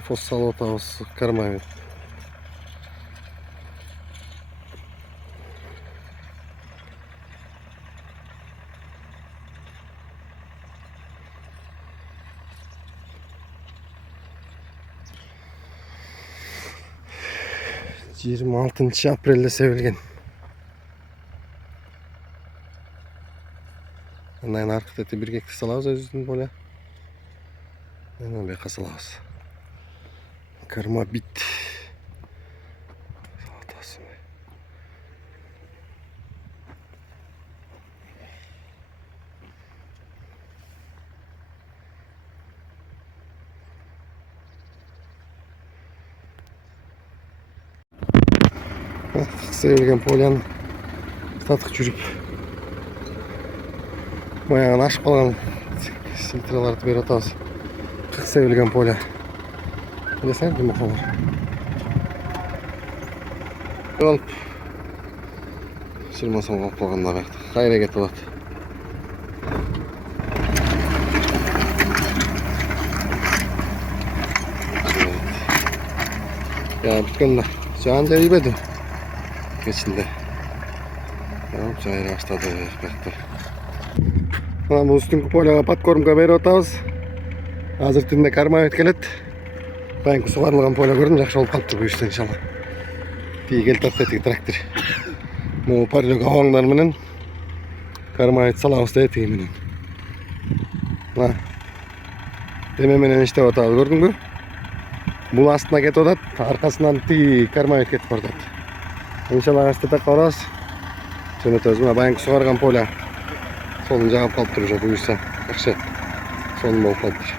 Fossal otobüs karmaydı. Yirmi 6 aprelde sevilgen. Andan arkada bir gekti salağız özüdün böyle. Andan beka salağız. Karma bit. Salatasın. Sevilgen polyan tatık çürüp bayağın aşıp kalan siltraları beri atağız. Sevilgen polya. Bilesen mi olur? Alıp sürmasam alıp kalganda baktı. Hayra get olat. Ya bitken de can deribedi. Geçinde. Tamam, çayır başladı. Baktı. Mana bu üstün kupolya patkorumga beri atağız. Hazır tinde karma etkelet. Ben sugarılgan polya gördüm, жақсы болып қалыптыр bu işten inşallah. Тиги тартетиги трактор. Mo parlok hawanglar menen karma et salabız tetiги menen. Ha. Deme menen işte atağız gördüңбү? Бул астына кетип атат, аркасынан тиги карма et кетип бардат. İnşallah астыта карабыз. Жөнөтөбүз. Мына баягы сугарган поля солун жагып калыптыр уже буюрса. Жакшы. Сонун болуп калыптыр.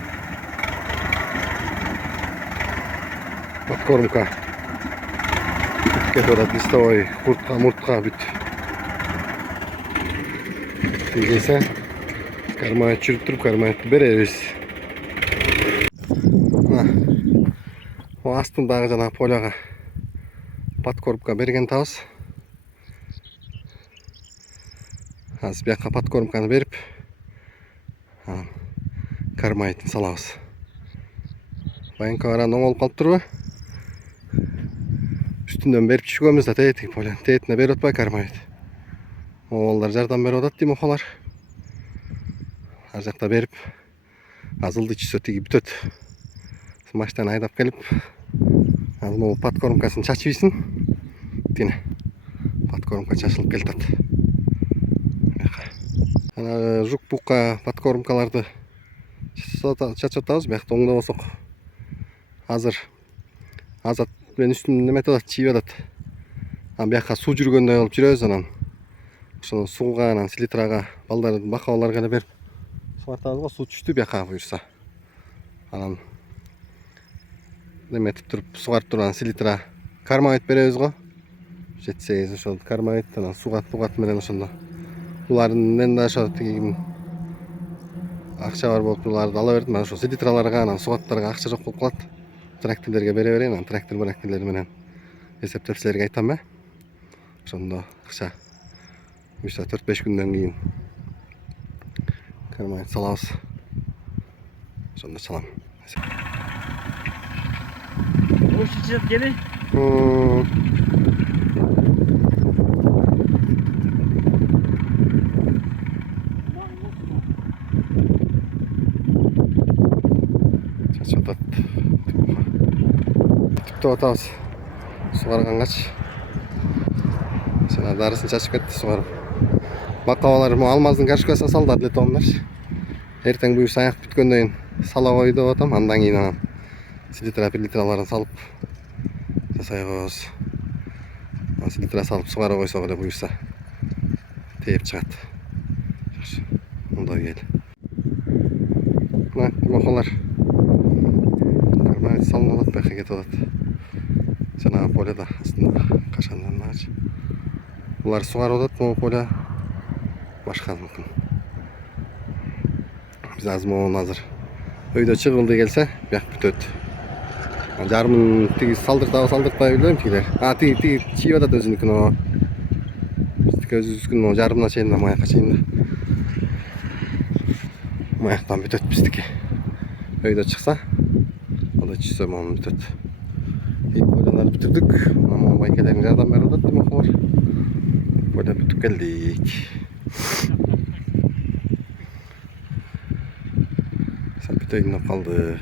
Подкормка. Кетип атат листовой, куртка, муртка бүт. Тигесе карма чүрүп туруп карма беребиз. Астындагы жана поляга подкормка берген табыз. Азыр бияка подкормканы берип кармайтын салабыз. Байынка баран оң болуп калыптырбы? Üstünden berip çıkıyoruz da tetik polen. Tetine berip atmay karmaydı. Oğullar jardan berip atat deyim oğullar. Her jakta berip azıldı içi sötegi bütöt. Maçtan aydap gelip azım o patkorumkasını çaçıyısın. Dine patkorumka çaçılıp geltat. Ana juk buka patkorumkalardı çaçatабыз, бияқта оңдап алсақ. Азыр азат мен үстүнүн неме атат, чийип атат. Бияққа суу жүргөндөй болуп жүрөбүз анан. Ошону сууга анан селитрага балдардын бакабаларга эле берип сугартабыз го, суу түштү бияққа буюрса. Анан неметип туруп сугарып туруп анан селитра кармабайт беребиз го. Жетсеңиз ошол кармабайт анан сугат менен ошондо. Булардын да ошо тиги акча бар болуп буларды ала бердим. Ошо селитраларга анан сугаттарга акча жок болуп калат. Тракторлерге бере берейин, анан трактор менен эсептеп силерге айтам ба. Ошондо акча 4-5 күндөн кийин кармай салабыз. Ошондо чалам. Ошо чыгып келе. Чачатат. Түптеп атабыз. Сугаргангач. Жана дарысын чачып кетти сугарып. Бакабалар алмаздын кашкасына салды атлетомдар. Эртең буюрса аяк бүткөндөн кийин сала кой деп атам. Андан кийин анан селитра салып жасай коебуз. Селитра салып сугарып койсок эле буюрса тээп чыгат. Жакшы. Мындай кел. Мына мохолар кармай салынып атат, бияка кетип атат. Жана поляда астында кашандан ачы. Булар сугарып атат, могу поля башка мүмкүн. Биз азыр өйдө чыгылды келсе, бияк бүтөт. Жарымын тиги салдыртпай билбейм тигилер. Тиги чийип атат өзүнүкүн. Биздики өзүбүздүкүн жарымына чейин да маякка чейин да. Маяктан бүтөт биздики. Өйдө чыкса, Bu da çizsem onu bitirdi. İlk boylanları bitirdik. Ama baykelerin nereden beri da değil mi var? Böyle bitirdik geldik. Sapita inip kaldı.